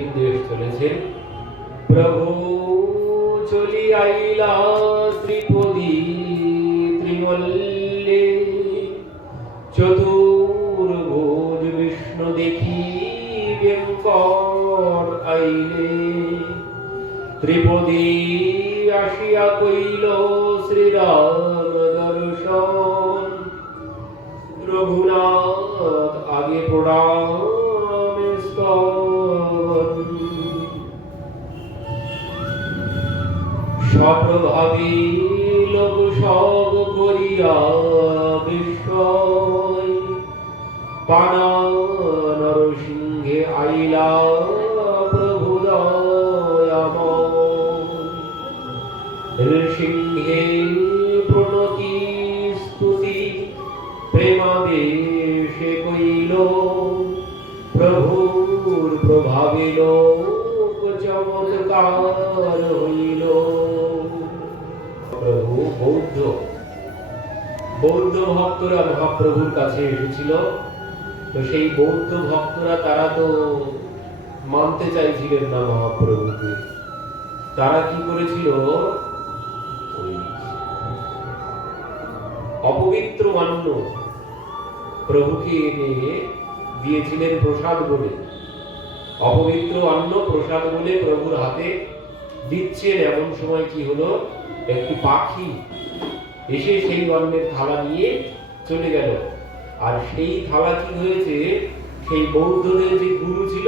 নির্দেশ চলেছেন। প্রভু চলি আইলা ত্রিপদী ত্রিমল্লে, চতুর্ভুজ বিষ্ণু দেখি বেঙ্কট আইলে। ত্রিপদী আসিয়া কইল শ্রীরাম দর্শন, রঘুনাথ আগে প্রণাম স্তবন। সপ্রভাবী লোক সব করিয়া বিস্ময়, পানা নরসিংহে আইলা প্রভু দয়াময়। নৃসিংহে প্রণতি স্তুতি প্রেমাবেশে কইল, প্রভুর প্রভাবে লোক চমৎকার হইল। প্রভু বৌদ্ধ ভক্তরা মহাপ্রভুর কাছে এসেছিল। তো সেই বৌদ্ধ ভক্তরা তারা তো মানতে চাইছিলেন না মহাপ্রভুকে। তারা কি করেছিল, অপবিত্র অন্ন প্রভুকে এনে দিয়েছিলেন প্রসাদ বলে। অপবিত্র অন্ন প্রসাদ বলে প্রভুর হাতে দিচ্ছেন, এমন সময় কি হলো, একটি পাখি এসে সেই অন্নের থালা নিয়ে চলে গেল। আর সেই থালা কি হয়েছে, সেই বৌদ্ধদের যে গুরু ছিল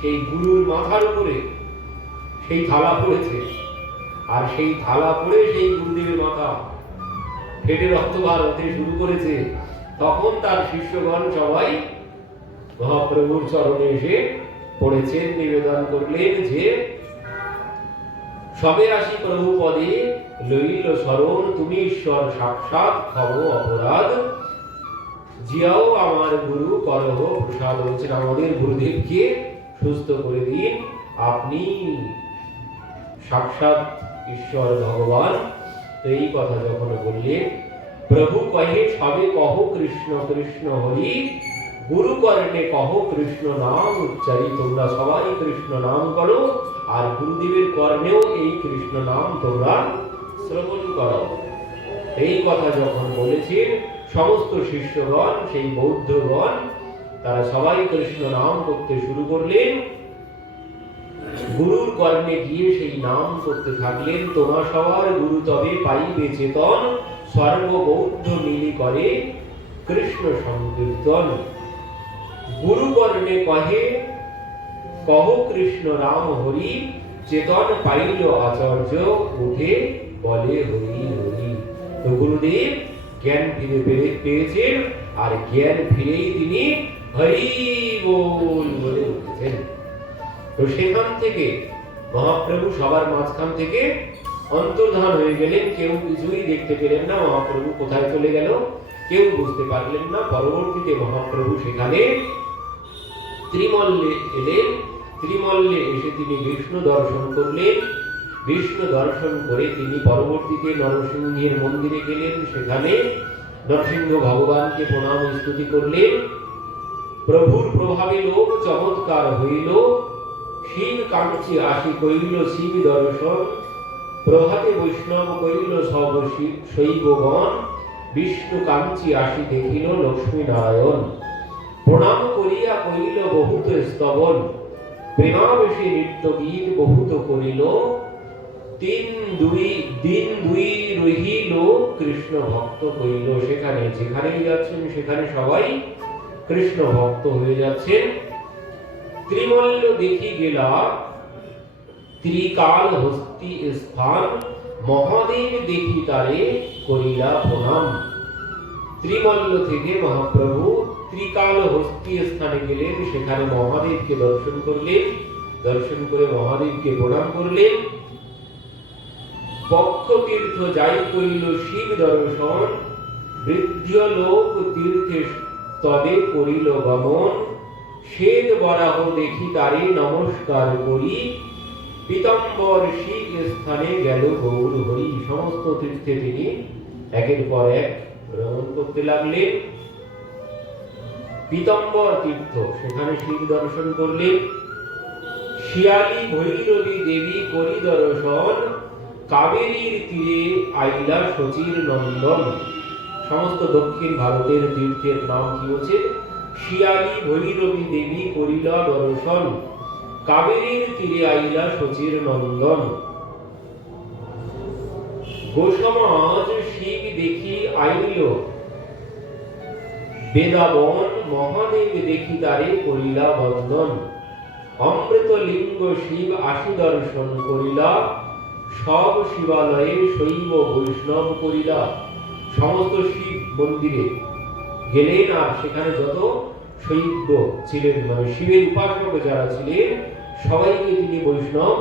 সেই গুরুর মাথার উপরে সেই থালা পড়েছে। আর সেই থালা পড়ে সেই গুরুদেবের মাথা ফেটে রক্তবার হতে শুরু করেছে। তখন তার শিষ্যগণ সবাই মহাপ্রভুর চরণে এসে পড়েছেন, নিবেদন করলেন যে সবে আসি প্রভু পদে লইল শরণ, তুমি ঈশ্বর সাক্ষাৎ ক্ষম অপরাধ, জিয়াও আমার গুরু করহ প্রসাদ। বলছেন আমাদের গুরুদেবকে সুস্থ করে দিন, আপনি সাক্ষাৎ ঈশ্বর ভগবান। তো এই কথা যখন বললেন, প্রভু কহে সবে কহ কৃষ্ণ কৃষ্ণ হরি, গুরু কর্ণে কহ কৃষ্ণ নাম উচ্চারি। তোমরা সবাই কৃষ্ণ নাম করো, আর গুরুদেবের কর্ণেও এই কৃষ্ণ নাম তোমরা শ্রবণ করো। এই কথা যখন বলেছেন, সমস্ত শিষ্যগণ সেই বৌদ্ধগণ তারা সবাই কৃষ্ণ নাম করতে শুরু করলেন। গুরুর কর্ণে গিয়ে সেই নাম করতে থাকলেন। তোমা সবার গুরু তবে পাইবে চেতন, সর্ববৌদ্ধ মিলি করে কৃষ্ণ সংকীর্তন। গুরু কর্ণে কহে কহ কৃষ্ণ রাম হরি, চেতন পাইল আচার্য উঠে বলে হরি হরি। তো গুরুদেব জ্ঞান ফিরে পেয়েছেন, আর জ্ঞান ফিরেই তিনি হরি বল বলে উঠেছেন। তো সেখান থেকে মহাপ্রভু সবার মাঝখান থেকে অন্তর্ধান হয়ে গেলেন। কেউ কিছুই দেখতে পেলেন না, মহাপ্রভু কোথায় চলে গেল কেউ বুঝতে পারলেন না। পরবর্তীতে মহাপ্রভু সেখানে ত্রিমল্লে এলেন। ত্রিমল্লে এসে তিনি বিষ্ণু দর্শন করলেন। বিষ্ণু দর্শন করে তিনি পরবর্তীতে নরসিংহের মন্দিরে গেলেন। সেখানে নরসিংহ ভগবানকে প্রণাম স্তুতি করলেন। প্রভুর প্রভাবে লোক চমৎকার হইল, শিব কাঞ্চি আসি কইল শিব দর্শন, প্রভাতে বৈষ্ণব কইল সব শৈবগণ, বিষ্ণু কাঞ্চি আসি দেখিল লক্ষ্মী নারায়ণ। প্রণাম করিয়া কইল বহুত স্তবন, প্রেমাবেশে নৃত্য গীত বহুত করিল, দিন দুই রহিল কৃষ্ণ ভক্ত কইল। সেখানে যেখানেই যাচ্ছেন সেখানে সবাই কৃষ্ণ ভক্ত হয়ে যাচ্ছেন। ত্রিমল্ল দেখি গেলা ত্রিকাল হস্তি স্থান, মহাদেব দেখি তারে করিলা প্রণাম। ত্রিমল্ল থেকে মহাপ্রভু ত্রিকাল হস্তি স্থানে গেলেন। সেখানে মহাদেবকে দর্শন করলেন। দর্শন করে মহাদেবকে প্রণাম করলেন। বক্ষ তীর্থ যাই করিল শিব দর্শন, বৃদ্ধ লোক তীর্থে তবে করিল গমন, শ্বেত বরাহ দেখি তারে নমস্কার করি, পীতাম্বর শিব স্থানে গেল গৌর হরি। সমস্ত তীর্থে তিনি একের পর এক ভ্রমণ করতে লাগলেন। পীতাম্বর তীর্থ, সেখানে শিব দর্শন করলেন। শিয়ালি ভৈরবী দেবী করি দর্শন, কাবেরীর তীরে আইলা শচীর নন্দন। সমস্ত দক্ষিণ ভারতের তীর্থের নাম কি হচ্ছে? শিয়ালি ভৈরবী দেবী করিলা দর্শন, কাবেরীর তীরে আইলা শচীর নন্দন। গোসমাজ শিব দেখি আইল, বেদাবন মহাদেব দেখি তারে করিলা বন্দন। অমৃত লিঙ্গ শিব আশু দর্শন করিলা, সব শিবালয়ে শৈব বৈষ্ণব করিলা। সমস্ত শিব মন্দিরে গেলেন আর সেখানে যত শৈব ছিলেন, মানে শিবের উপাসক যারা ছিলেন, সবাইকে তিনি বৈষ্ণব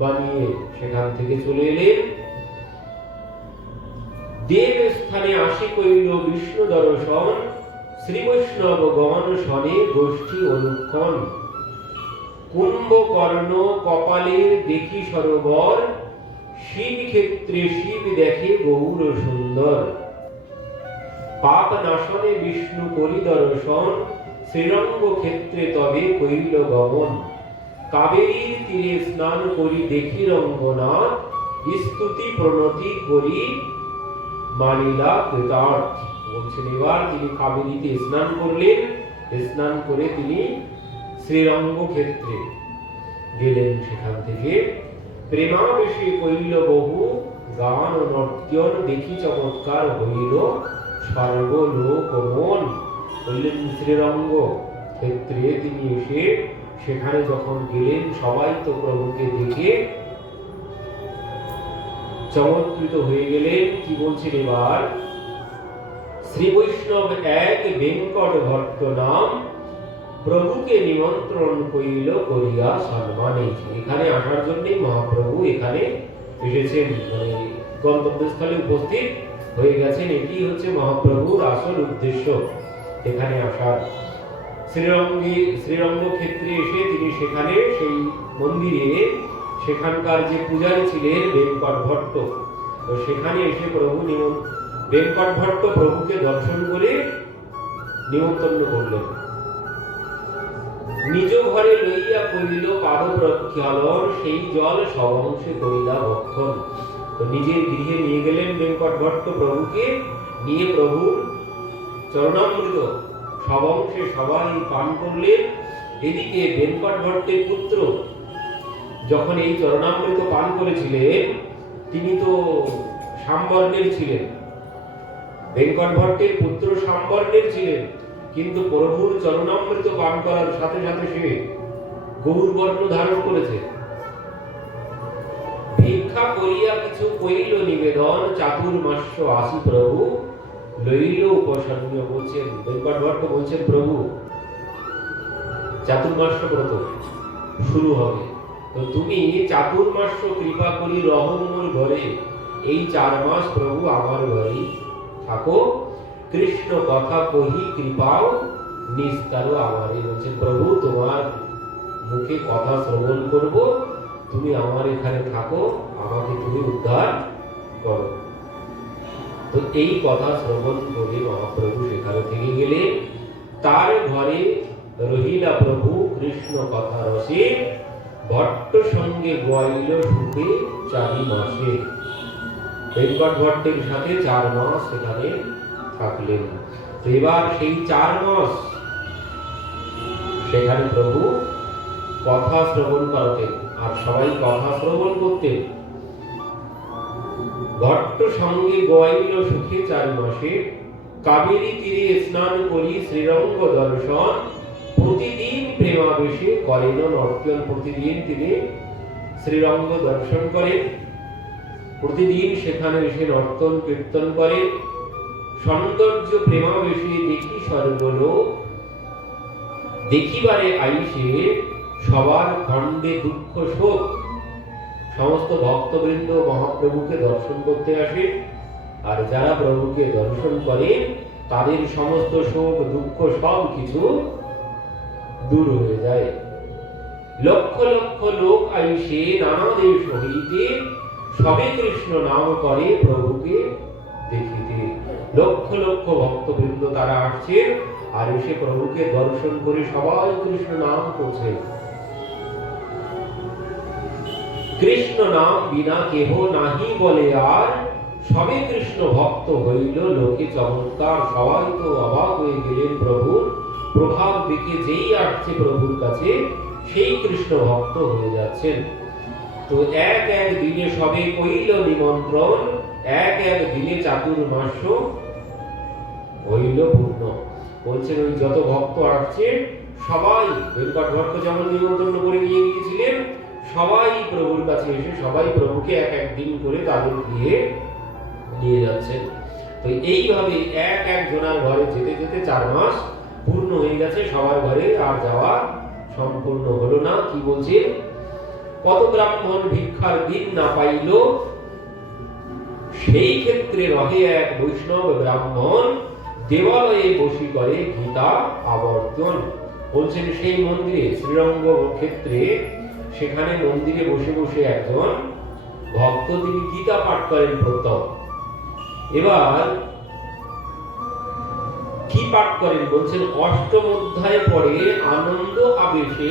বানিয়ে সেখান থেকে চলে এলেন। দেব স্থানে আসি কইল বিষ্ণু দর্শন, শ্রী বৈষ্ণবগণ শনে গোষ্ঠী অনুক্ষণ। কুম্ভকর্ণ কপালের দেখি সরোবর, শিব ক্ষেত্রে শিব দেখে গৌর সুন্দর। পাপ নাশনে বিষ্ণু করি দর্শন, শ্রীরঙ্গ ক্ষেত্রে তবে কইল গমন। কাবেরীর তীরে স্নান করি দেখি রঙ্গনাথ, স্তুতি প্রণতি করি মানিলা কৃতার্থ। বলছেন এবার তিনি কাবেরীতে স্নান করলেন, স্নান করে তিনি শ্রীরঙ্গ ক্ষেত্রে গেলেন। সেখান থেকে প্রেমাবেশে কইল বহু গান নর্তন, দেখি চমৎকার হইল সর্বলোক মন। বললেন শ্রীরঙ্গ ক্ষেত্রে তিনি এসে সেখানে যখন গেলেন, সবাই তো প্রভুকে দেখে চমৎকৃত হয়ে গেলেন। কি বলছেন এবার? শ্রী বৈষ্ণব এক বেঙ্কট ভট্ট নাম, প্রভুকে নিমন্ত্রণ কইল করিয়া সম্মানে। এখানে আসার জন্যই মহাপ্রভু এখানে এসেছেন, মানে গন্তব্যস্থলে উপস্থিত হয়ে গেছেন। এটি হচ্ছে মহাপ্রভুর আসল উদ্দেশ্য এখানে আসার। শ্রীরঙ্গ ক্ষেত্রে এসে তিনি সেখানে সেই মন্দিরে সেখানকার যে পূজারী ছিলেন বেঙ্কট ভট্ট, তো সেখানে এসে প্রভু বেঙ্কট ভট্ট প্রভুকে দর্শন করে নিমন্ত্রণ করলেন। নিজ ঘরে লইয়া করিল পাদ প্রক্ষালন, সেই জল সবংশে করিলা ভক্ষণ। তো নিজের গৃহে নিয়ে গেলেন বেঙ্কট ভট্ট প্রভুকে, নিয়ে প্রভুর চরণামৃত সবংশে সবাই পান করলেন। এদিকে বেঙ্কট ভট্টের পুত্র যখন এই চরণামৃত পান করেছিলেন, তিনি তো সামবর্ণের ছিলেন, বেঙ্কট ভট্টের পুত্র সামবর্ণের ছিলেন, কিন্তু প্রভুর চরণামৃত পান করার সাথে সাথে সে গৌর বর্ণ ধারণ করেছে। ভিক্ষা করিয়া কিছু কইল নিবেদন, চাতুর্মাস্য আসি প্রভু লইল উপসন্ন। বলছেন বেঙ্কট ভট্ট বলছেন, প্রভু চাতুর্মাস্য ব্রত শুরু হবে, তো তুমি চাতুর্মাস্য কৃপা করি রহ মোর ঘরে, এই 4 মাস প্রভু আমার ঘরে থাকো, কৃষ্ণ কথা কহি কৃপাও নিস্তার আমারে। বলছেন প্রভু তোমার মুখে কথা শ্রবণ করব, তুমি আমার এখানে থাকো, আমাকে তুমি উদ্ধার করো। তো এই কথা শ্রবণ করে মহাপ্রভু সেখানে থেকে গেলে, তার ঘরে রহিলা প্রভু কৃষ্ণ কথা রসে, ভট্ট সঙ্গে গোয়াইল সুখে 4 মাসে। বেঙ্কট ভট্টের সাথে 4 মাস সেখানে থাকলেন। তো এবার সেই 4 মাস সেখানে প্রভু কথা শ্রবণ করতেন আর সবাই কথা শ্রবণ করতেন। ভট্ট সঙ্গে গোয়াইল সুখে 4 মাসে, কাবেরী তীরে স্নান করি শ্রীরঙ্গ দর্শন, প্রতিদিন প্রেমাবেশে করেন নর্তন। প্রতিদিন তিনি শ্রীরঙ্গ দর্শন করেন, প্রতিদিন সেখানে এসে নর্তন কীর্তন করেন। সৌন্দর্য প্রেমাবেশে দেখি স্বর্গলোক, দেখিবারে আইসে সবার খণ্ডে দুঃখ শোক। সমস্ত ভক্তবৃন্দ মহাপ্রভুকে দর্শন করতে আসে, আর যারা প্রভুকে দর্শন করে তাদের সমস্ত শোক দুঃখ সব কিছু দূর হয়ে যায়। লক্ষ লক্ষ লোক আইসে নানা দেশ হইতে, সবে কৃষ্ণ নাম করে প্রভুকে দেখিতে। লক্ষ লক্ষ ভক্তবৃন্দ তারা আসছেন আর এসে প্রভুকে দর্শন করে সবাই কৃষ্ণ নাম করছেন। কৃষ্ণ নাম বিনা কেহ নাহি বলে আর, সবে কৃষ্ণ ভক্ত হইল লোকে চমৎকার। সবাই তো অবাক হয়ে গেলেন প্রভুর প্রভাব দেখে, যেই আসছে প্রভুর কাছে সেই কৃষ্ণ ভক্ত হয়ে যাচ্ছেন। তো এক এক দিনে সবে কইল নিমন্ত্রণ, এক এক দিনে চাতুর্মাস্য হইল পূর্ণ। বলছেন ওই যত ভক্ত আসছে সবাই বেঙ্কট ভট্ট যেমন নিমন্ত্রণ করে নিয়ে গিয়েছিলেন, সবাই প্রভুর কাছে এসে সবাই প্রভুকে এক এক দিন করে তাদের গৃহে নিয়ে যাচ্ছেন। তো এইভাবে এক এক জনার ঘরে যেতে যেতে 4 মাস পূর্ণ হয়ে গেছে, সবার ঘরে আর যাওয়া সম্পূর্ণ হলো না। কি বলছেন, কত ব্রাহ্মণ ভিক্ষার দিন না পাইল, সেই ক্ষেত্রে রহে এক বৈষ্ণব ব্রাহ্মণ, দেবালয়ে বসি করে গীতা আবর্তন। বলছেন সেই মন্দিরে শ্রীরঙ্গ ক্ষেত্রে, সেখানে মন্দিরে বসে বসে একজন ভক্ত তিনি গীতা পাঠ করেন প্রত্যহ। এবার কি পাঠ করেন বলছেন, অষ্টম অধ্যায় পড়ে আনন্দ আবেশে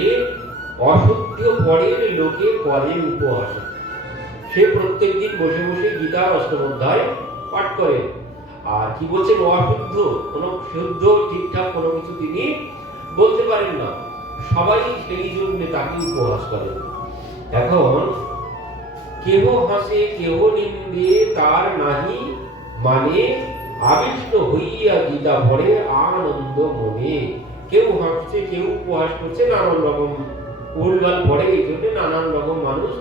অশুদ্ধ পরের লোকে করেন উপহাস। সে প্রত্যেকদিন বসে বসে গীতার অষ্টম অধ্যায় পাঠ করেন। আর কি বলছেন, অশুদ্ধ কোন শুদ্ধ ঠিকঠাক কোনো কিছু তিনি বলতে পারেন না, সবাই সেই জন্য তাকে উপহাস করেন। এখন কেহ হাসে কেহ নিন্দে তার নাহি মানে, আবিষ্ট হইয়া গীতা পড়ে আনন্দ মনে। কেউ হাসছে কেউ উপহাস করছে, নানান রকম ভুলভাল পড়ে, এই জন্য নানান রকম মানুষ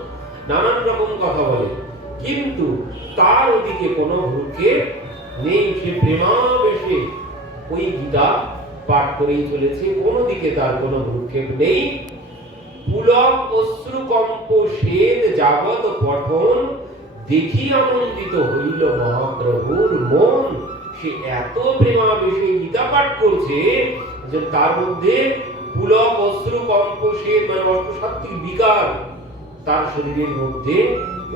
নানান রকম কথা বলে, কিন্তু তার ওদিকে কোনো ভ্রুক্ষেপ নেই। সে প্রেমাবেশে ওই গীতা পাঠ করেই চলেছে, কোনো দিকে তার কোনো ভ্রুক্ষেপ নেই। পুলক অশ্রু কম্প শ্বেত যাবত পঠন, দেখি আনন্দিত হইল মহাপ্রভুর মন। সে এত প্রেমাবেশে গীতা পাঠ করছে যে তার মধ্যে পুলক অশ্রু কম্প শ্বেত মানে অষ্টসাত্ত্বিক বিকার তার শরীরের মধ্যে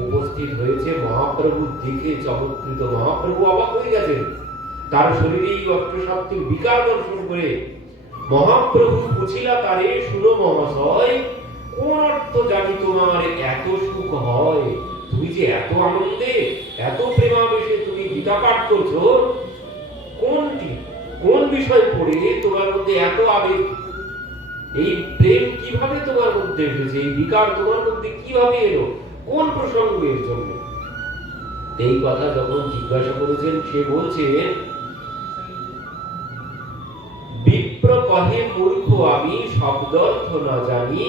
উপস্থিত হয়েছে। মহাপ্রভু দেখে চমৎকৃত, মহাপ্রভু অবাক হয়ে গেছেন তার শরীরে এই অষ্টসাত্ত্বিক বিকার দর্শন করে। মহাপ্রভু পুছিলা তারে, শুনো মহাশয়, কোন অর্থ জানি তোমার এত সুখ হয়? তুমি যে এত আনন্দে এত প্রেমাবেশে তুমি গীতা পাঠ করছো, কোনটি কোন বিষয় পড়ে তোমার মধ্যে এত আবেগ? এই প্রেম কিভাবে তোমার মধ্যে এসেছে? এই বিকার তোমার মধ্যে কিভাবে এলো? কোন প্রসঙ্গের জন্য? এই কথা যখন জিজ্ঞাসা করেছেন, সে বলছেন, বিপ্র কহে মূর্খ আমি, শব্দার্থ না জানি,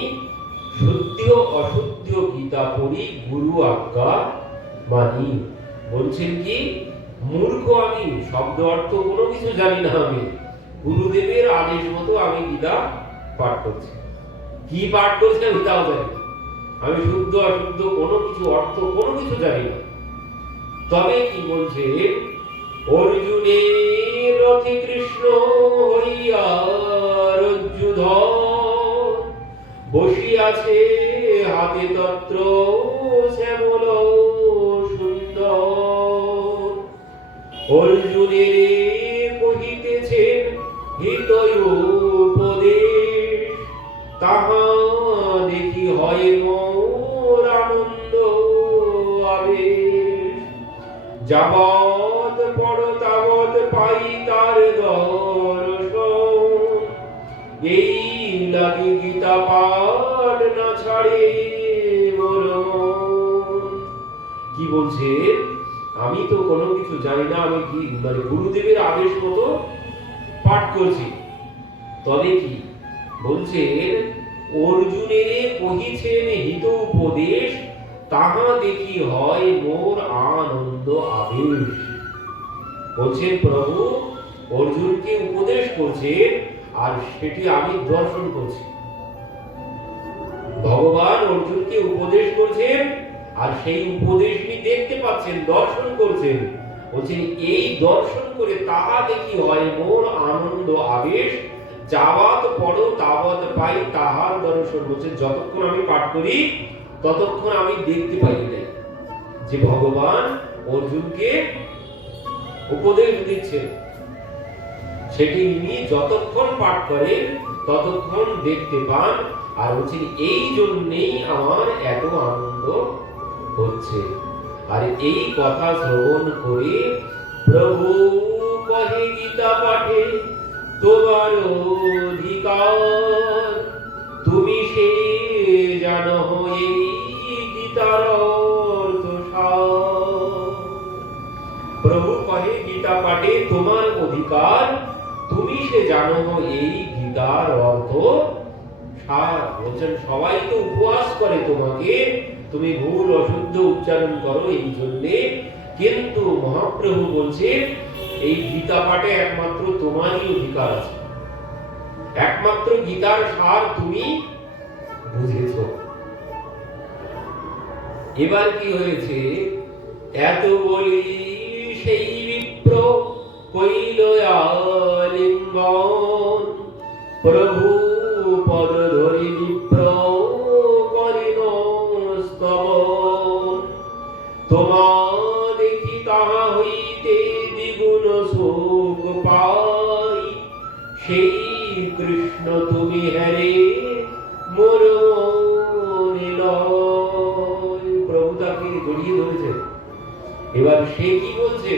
শুদ্ধ অশুদ্ধ গীতা পড়ি, গুরু আজ্ঞা মানি। বলছেন কি, মূর্খ আমি, শব্দ অর্থ কোনো কিছু জানি না আমি, গুরুদেবের আদেশ মতো আমি গীতা পাঠ করছি। কি পাঠ করছি আমি তাও জানি, আমি শুদ্ধ অশুদ্ধ কোনো কিছু অর্থ কোনো কিছু জানি না। তবে কি বলছে, অর্জুনের রথে কৃষ্ণ হইয়া রজ্জুধর, বসিয়াছে হাতে তত্র শ্যামল সুন্দর। অর্জুনের কহিতেছেন হিতয় উপদেশ, তাহা দেখি হয় মোর আনন্দ আবেশ। যাবৎ পড় তাবৎ পাই তার দর্শন, এই লাগি গীতা পাঠ না ছাড়ে মোর মন। কি বলছে, আমি তো কোনো কিছু জানি না, আমি কি মানে গুরুদেবের আদেশ মতো পাঠ করছি। তবে কি বলছেন, অর্জুনের কহিছেন হিত উপদেশ, তাহা দেখি হয় মোর আনন্দ আবেশ। বলছেন প্রভু অর্জুনকে উপদেশ করছেন, আর সেটি আমি দর্শন করছি। ভগবান অর্জুনকে উপদেশ করছেন, আর সেই উপদেশ তিনি দেখতে পাচ্ছেন, দর্শন করছেন। বলছেন এই দর্শন করে তাহা দেখি হয় মোর আনন্দ আবেশ, যাবৎ পড়ো তাবৎ পাই তাহার দর্শন। বলছেন যতক্ষণ আমি পাঠ করি ততক্ষণ আমি দেখতে পাই না যে ভগবান অর্জুনকে উপদেশ দিচ্ছেন, সেটি ইনি যতক্ষণ পাঠ করেন ততক্ষণ দেখতে পান। আর বলছেন এই জন্যেই আমার এত আনন্দ হচ্ছে। আর এই কথা শ্রবণ করে প্রভু কহে গীতা পাঠে তোমার অধিকার, তুমি সে জানো এই গীতার অর্থ সার। প্রভু কহে গীতা পাঠে তোমার অধিকার, তুমি সে জানো এই গীতার অর্থ সার। বলছেন সবাই তো উপহাস করে তোমাকে, তুমি ভুল অশুদ্ধ উচ্চারণ করো এই জন্যে, কিন্তু মহাপ্রভু বলছেন এই গীতা পাঠে একমাত্র তোমারই অধিকার আছে, একমাত্র গীতার সার তুমি বুঝেছ। এবার কি হয়েছে, এত বলি সেই বিপ্র কইল আলিঙ্গন, প্রভু পদ ধরি বিপ্র করিল স্তবন, তোমা দেখি তাহা হইতে দ্বিগুণ সুখ পাই, সেই কৃষ্ণ তুমি হ্যারে মোর মনে লয়। প্রভু তাকে জড়িয়ে ধরেছেন। এবার সে কি বলছে,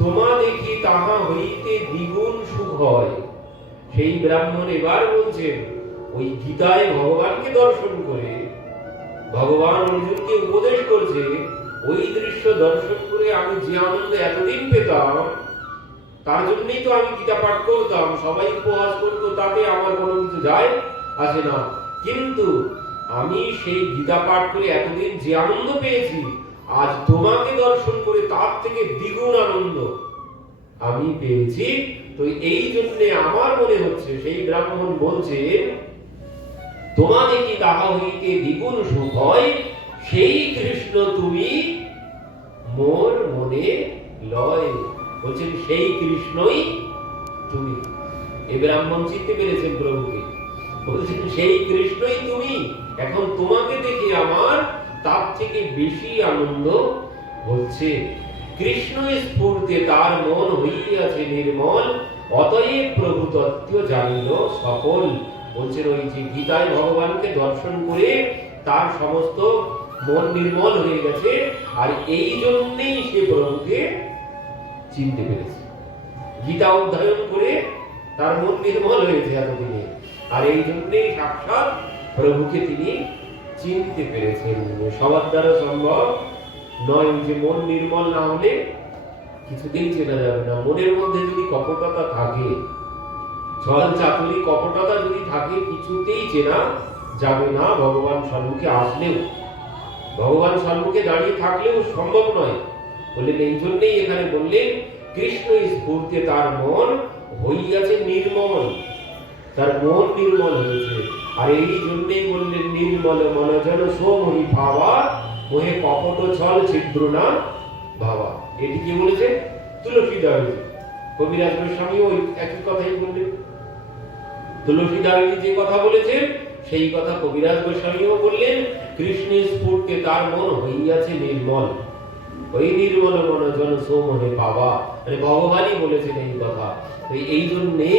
তোমা দেখি তাহা হইতে দ্বিগুণ সুখ হয়। সেই ব্রাহ্মণ এবার বলছেন, ওই গীতায় ভগবানকে দর্শন করে ভগবান অর্জুনকে উপদেশ করছে, ওই দৃশ্য দর্শন করে আমি যে আনন্দ এতদিন পেতাম, তার জন্যই তো আমি গীতা পাঠ করতাম, সবাই উপহাস করতো, তাতে আমার কোনো কিছু যায় আসে না। কিন্তু আমি সেই গীতা পাঠ করে এতদিন যে আনন্দ পেয়েছি, আজ তোমাকে দর্শন করে তার থেকে দ্বিগুণ আনন্দ আমি পেয়েছি। তো এই জন্য আমার মনে হচ্ছে, সেই ব্রাহ্মণ বলছে, তোমা দেখি তাহা হইতে দ্বিগুণ সুখ হয়, সেই কৃষ্ণ তুমি মোর মনে লয়। বলছেন সেই কৃষ্ণই তুমি। এই ব্রাহ্মণ চিনতে পেরেছেন প্রভুকে, বলছেন সেই কৃষ্ণই তুমি। এখন তোমাকে দেখে আমার তার থেকে বেশি আনন্দ হচ্ছে। কৃষ্ণ স্ফূর্তে তার মন হইয়াছে নির্মল, অতএব প্রভু তত্ত্ব জানিল সকল। বলছেন ওই যে গীতায় ভগবানকে দর্শন করে তার সমস্ত মন নির্মল হয়ে গেছে, আর এই জন্যই সে প্রভুকে চিনতে পেরেছে। গীতা অধ্যয়ন করে তার মন নির্মল হয়েছে এতদিনে, আর এই জন্যই সাক্ষাৎ প্রভুকে তিনি চিনতে পেরেছেন। সবার দ্বারা সম্ভব নয়, যে মন নির্মল না হলে কিছুতেই চেনা যাবে না। মনের মধ্যে যদি কপটতা থাকে, ছল চাতুরি কপটতা যদি থাকে, কিছুতেই চেনা যাবে না। ভগবান সম্মুখে আসলেও, ভগবান সম্মুখে দাঁড়িয়ে থাকলেও সম্ভব নয়। বললেন এই জন্যই এখানে বললেন কৃষ্ণ স্ফূর্তে তার মন হইয়াছে নির্মল, তার মন নির্মল হয়েছে। আর এই জন্যই বললেন নির্মল মন যেন সোমহি ভাবা, মোহে কপট ছল ছিদ্র না ভাবা। এটি কি বলেছে তুলসীদাস। কবিরাজ গোস্বামী ওই একই কথাই বললেন। তুলসীদাস যে কথা বলেছেন সেই কথা কবিরাজ গোস্বামীও বললেন, কৃষ্ণের স্ফূর্তে তার মন হইয়াছে নির্মল, ওই নির্মল মন যেন সোমহে পাওয়া, মানে ভগবানই বলেছেন এই কথা। এই জন্যে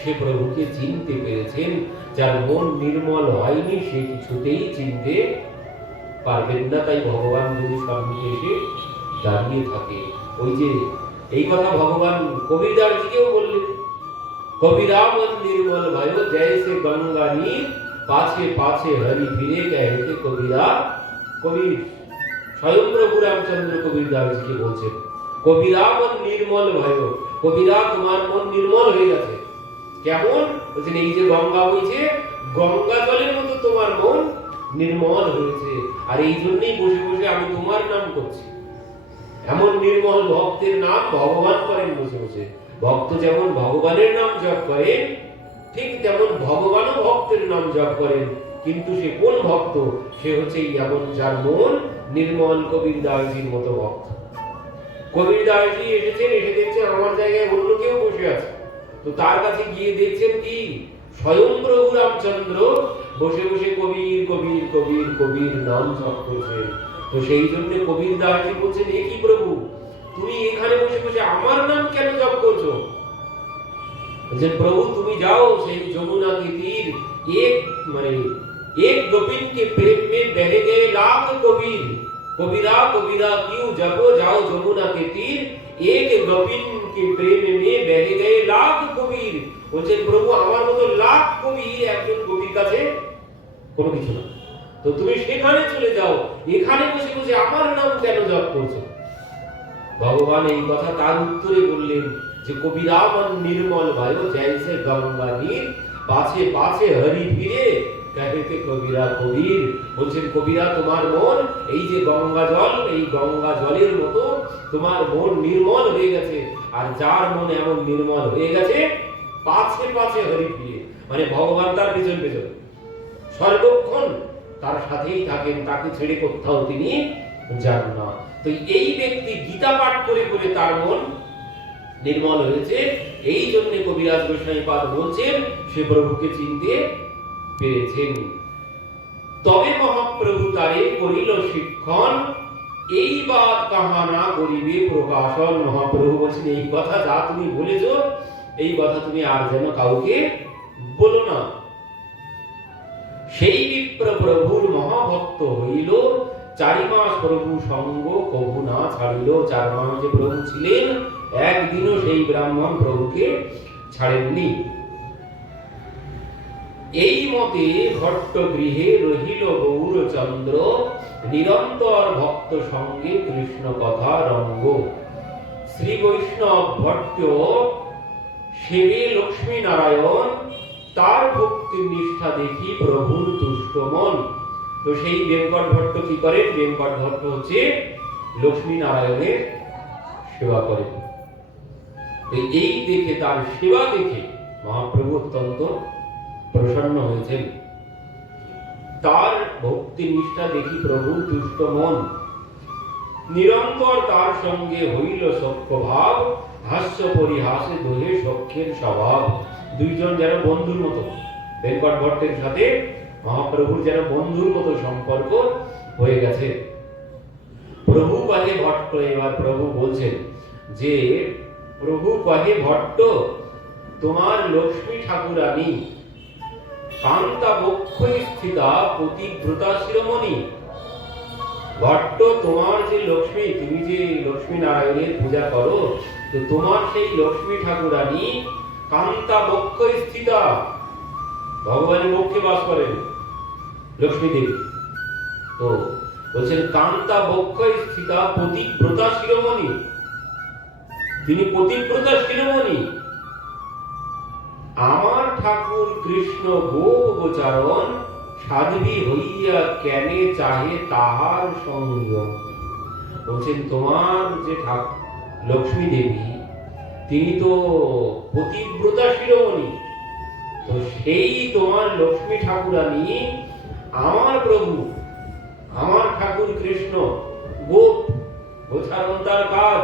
সে প্রভুকে চিনতে পেরেছেন। যার মন নির্মল হয়নি সে কিছুতেই চিনতে পারবেন না। তাই ভগবান যদি সম্মুখে এসে দাঁড়িয়ে থাকে, ওই যে এই কথা ভগবান কবিরদাসজিকেও বললেন, কবিরা মন নির্মল भयो जैसे गंगा नीर, पाछे पाछे हरि फिरे कहते कबीरा। কবির স্বয়ং প্রভু রামচন্দ্র কবিরদাসজিকে বলছেন, কবিরা মন নির্মল भयो, কবিরা তোমার মন নির্মল হয়ে গেছে। কেমন? বলছেন এই যে গঙ্গা বইছে, গঙ্গা জলের মতো তোমার মন নির্মল হয়েছে। আর এই জন্যই বসে বসে আমি তোমার নাম করছি। এমন নির্মল ভক্তের নাম ভগবান করেন বসে বসে। ভক্ত যেমন ভগবানের নাম জপ করেন, ঠিক তেমন ভগবানও ভক্তের নাম জপ করেন। কিন্তু সে কোন ভক্ত? সে হচ্ছে এমন যার মন নির্মল, কবিরদাসজির মতো ভক্ত। কবিরদাসজি এসেছেন, এসে দেখছেন আমার জায়গায় অন্য কেউ বসে আছে, তো তার কাছে গিয়ে দেখছেন কি স্বয়ং প্রভু রামচন্দ্র বসে বসে কবির কবির কবির কবির নাম জপ করছেন। তো সেই জন্য কবিরদাসজি বলছেন, এ কি প্রভু, তুমি এখানে বসে বসে আমার নাম কেন জপ করছো? বলছেন প্রভু তুমি যাও সেই যমুনা के तीर, एक गोपिन के प्रेम में बह गए लाख कबीर कबीरा कबीरा क्यों जबो जाओ যমুনা के तीर एक गोपिन के प्रेम में बह गए लाख कबीर বলছেন প্রভু আমার মতো লাখ কবির একজন কবির কাছে কোনো কিছু না তো তুমি সেখানে চলে যাও এখানে বসে বসে আমার নাম কেন জপ করছো ভগবান এই কথা তার উত্তরে বললেন যে কবিরা মন নির্মল বায়ু জैसे গঙ্গা নীর পাছে পাছে হরি ফিরে कहते কবিরা কবির বলছেন কবিরা তোমার মন এই যে গঙ্গা জল এই গঙ্গা জলের মতো তোমার মন নির্মল হয়ে গেছে আর যার মন এমন নির্মল হয়ে গেছে পাছে পাছে হরি ফিরে মানে ভগবান তার পেছন পেছন সর্বক্ষণ তার সাথেই থাকেন তাকে ছেড়ে কোথাও তিনি যান না তো এই ব্যক্তি গীতা পাঠ করে করে তার মন নির্মল হয়েছে এই জন্য কবিরাজ গোস্বামীপাদ বলছেন সে প্রভুকে চিনতে পেরেছেন তবে মহাপ্রভু তারে করিল শিক্ষণ এই বাত কাহানা গরিবে প্রকাশন মহাপ্রভু বলছেন এই কথা যা তুমি বলেছো এই কথা তুমি আর যেন কাউকে বলো না সেই বিপ্র প্রভুর মহাভক্ত হইল 4 মাস প্রভু সঙ্গ কবু না ছাড়িল 4 মাস যে প্রভু ছিলেন একদিনও সেই ব্রাহ্মণ প্রভুকে ছাড়েননি এই মতে ভট্ট গৃহে রহিল গৌরচন্দ্র নিরন্তর ভক্ত সঙ্গে কৃষ্ণ কথা রঙ্গ শ্রী বৈষ্ণব ভট্ট সেবে লক্ষ্মী নারায়ণ তার ভক্তি নিষ্ঠা দেখি প্রভুর তুষ্ট মন তো সেই বেঙ্কট ভট্ট কি করেন বেঙ্কট ভট্ট হচ্ছে লক্ষ্মী নারায়ণের সেবা করেন এই দেখে তার সেবা দেখে মহাপ্রভু অত্যন্ত প্রসন্ন হয়েছেন তার ভক্তি নিষ্ঠা দেখি প্রভুর তুষ্ট মন নিরন্তর তার সঙ্গে হইল সখ্য ভাব হাস্য পরিহাসে দোহে সখ্যের স্বভাব দুইজন যেন বন্ধুর মতো বেঙ্কট ভট্টের সাথে মহাপ্রভুর যেন বন্ধুর মতো সম্পর্ক হয়ে গেছে প্রভু কহে ভট্ট এবার প্রভু বলছেন যে প্রভু কহে ভট্ট তোমার লক্ষ্মী ঠাকুরানী কান্তা বক্ষই স্থিতা পতিব্রতা শিরোমণি ভট্ট তোমার যে লক্ষ্মী তুমি যে লক্ষ্মী নারায়ণের পূজা করো তো তোমার সেই লক্ষ্মী ঠাকুরানী কান্তা বক্ষই স্থিতা ভগবানের বক্ষে বাস করেন লক্ষ্মী দেবী তো বলছেন কান্তা বক্ষই স্থিতা পতিব্রতা শিরোমণি তিনি পতিব্রতা শিরোমণি আমার ঠাকুর কৃষ্ণ গোপ গোচারণ সাধ্বী হইয়া কেনে চাহে তাহার সংযম বলছেন তোমার যে লক্ষ্মী দেবী তিনি তো পতিব্রতা শিরোমণি তো সেই তোমার লক্ষ্মী ঠাকুরানী আমার প্রভু আমার ঠাকুর কৃষ্ণ গোপ গোচারণ তার কাজ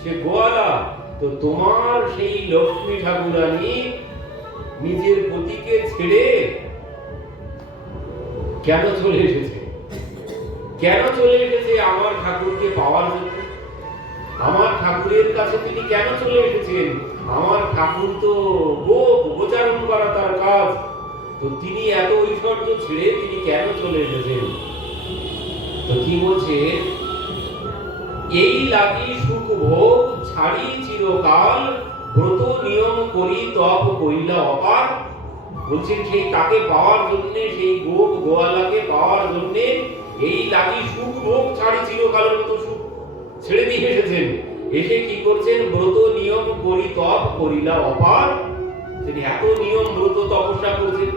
সে গোয়ালা তো তোমার সেই লক্ষ্মী ঠাকুরানী নিজের পতিকে ছেড়ে কেন চলে এসেছে আমার ঠাকুরকে পাওয়ার জন্য আমার ঠাকুরের কাছে তিনি কেন চলে এসেছেন আমার ঠাকুর তো গোচারণ করা তার কাজ তো তিনি এত ঐশ্বর্য ছেড়ে তিনি কেন চলে এসেছেন তো কি বলছে এই লাগি সুখ ভোগ ছাড়ি চিরকাল ব্রত নিয়ম করি তপ কইলা অপার বলছেন সেই তাকে পাওয়ার জন্য সেই গোপ গোয়ালাকে পাওয়ার জন্য এই লাগি সুখ ভোগ ছাড়ি চিরকালের মতো সুখ ছেড়ে দিয়ে এসেছেন এসে কি করছেন ব্রত নিয়ম করি তপ করিলা অপার তিনি এত নিয়ম ব্রত তপস্যা করছেন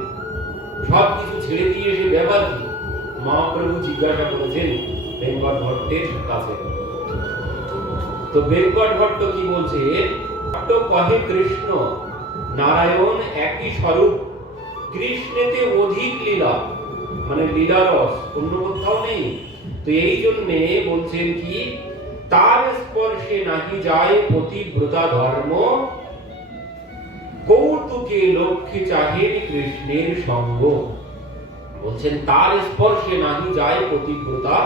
সব কিছু ছেড়ে দিয়ে এসে ব্যাপার কি মহাপ্রভু জিজ্ঞাসা করেছেন বেঙ্কট ভট্টের কাছে তো বেঙ্কট ভট্ট কি বলছে ভট্ট কহে কৃষ্ণ নারায়ণ একই স্বরূপ কৃষ্ণেতে অধিক লীলা মানে লীলা রস অন্য কোথাও নেই তো এই জন্য বলছেন কি তার স্পর্শে নাহি যায় পতিব্রতা ধর্ম কৌতুকে লক্ষ্মী চাহেন কৃষ্ণের সঙ্গ বলছেন তার স্পর্শে নাহি যায় পতিব্রতা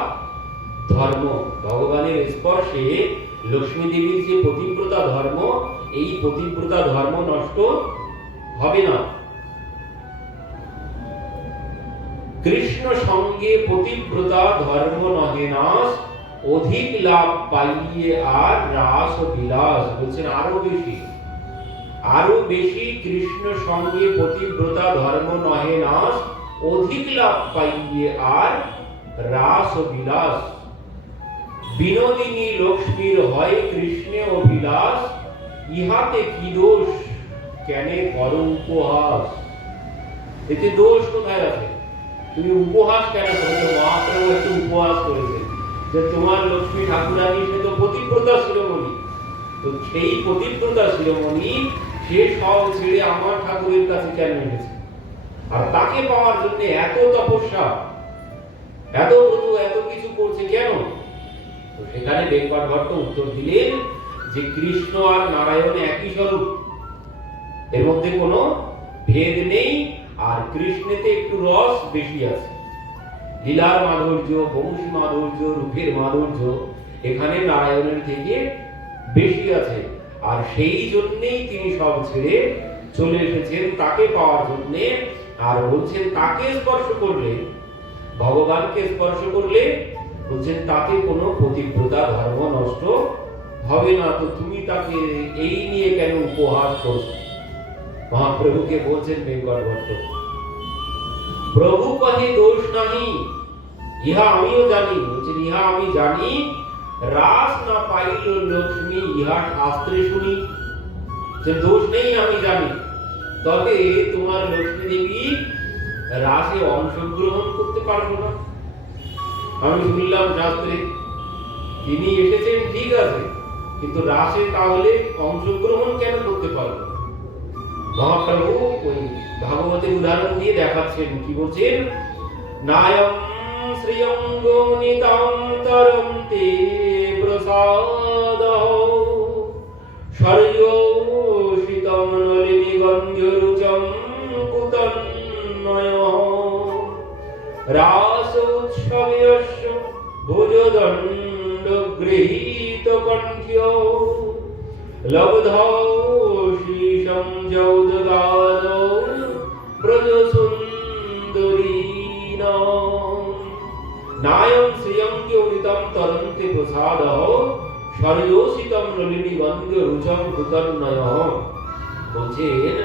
ধর্ম ভগবানের স্পর্শে লক্ষ্মী দেবীর যে পতিব্রতা ধর্ম এই পতিব্রতা ধর্ম নষ্ট হবে না কৃষ্ণ সঙ্গে পতিব্রতা ধর্ম নহে নাশ, অধিক লাভ পাইয়ে আর রাস বিলাস। বলছেন আরো বেশি কৃষ্ণ সঙ্গে পতিব্রতা ধর্ম নহে নাশ, অধিক লাভ পাইয়ে আর রাস বিলাস। বিনোদিনী লক্ষ্মীর হয় কৃষ্ণে অভিলাষ, ইহাতে কি দোষ কেনে কর উপহাস। এতে দোষ কোথায় আছে? তুমি উপহাস কেন করছো? মহাপ্রভু একটু উপহাস করেছে যে তোমার লক্ষ্মী ঠাকুরানী সে তো পতিব্রতা শিরোমণি, তো সেই পতিব্রতা শিরোমণি সে সব ছেড়ে আমার ঠাকুরের কাছে কেন এসেছে? আর তাকে পাওয়ার জন্য এত তপস্যা, এত ব্রত, এত কিছু করছে কেন? তো সেখানে বেঙ্কট ভট্ট উত্তর দিলেন যে কৃষ্ণ আর নারায়ণ একই স্বরূপ, এর মধ্যে কোনো ভেদ নেই। আর কৃষ্ণেতে একটু রস বেশি আছে, লীলার মাধুর্য, বংশী মাধুর্য, রূপের মাধুর্য এখানে নারায়ণের থেকে বেশি আছে। আর সেই জন্যই তিনি সব ছেড়ে চলে এসেছেন তাকে পাওয়ার জন্য। আর বলছেন তাকে স্পর্শ করলে, ভগবানকে স্পর্শ করলে বলছেন তাতে কোনো পতিব্রতা ধর্ম নষ্ট হবে না। তো তুমি তাকে এই নিয়ে কেন উপহাস করছো? মহাপ্রভুকে বলছেন বেঙ্কট ভট্ট, প্রভু কহে দোষ নাহি, ইহা আমিও জানি। বলছেন ইহা আমি জানি, রাস না পাইল লক্ষ্মী ইহা শাস্ত্রে শুনি। যে দোষ নেই আমি জানি, তবে তোমার লক্ষ্মী দেবী রাসে অংশগ্রহণ করতে পারবো না। আমি শুনলাম শাস্ত্রে তিনি এসেছেন ঠিক আছে, কিন্তু রাসে তাহলে অংশগ্রহণ কেন করতে পারবো? মহাপ্রভু ওই ভাগবতের উদাহরণ দিয়ে দেখাচ্ছেন, কি বলছেন? নায়ম শ্রিয়ঙ্গ নিতম তরম তে প্রসাদ, স্বর্গোষিতম নলিনী গন্ধ্যরুচম কুতন্ময়, রাস উৎসবেয়স্য ভুজদণ্ড গৃহীত কণ্ঠ্য, লব্ধৌ শ্রীশং যৌদগাদৌ ব্রজসুন্দরীণাম। নায়ং শ্রিয়ঙ্গে উদিতম তরন্তে প্রসাদঃ, স্বর্গোষিতম নলিনী গন্ধ্য রুচম কুতন্ময়ঃ। বলছেন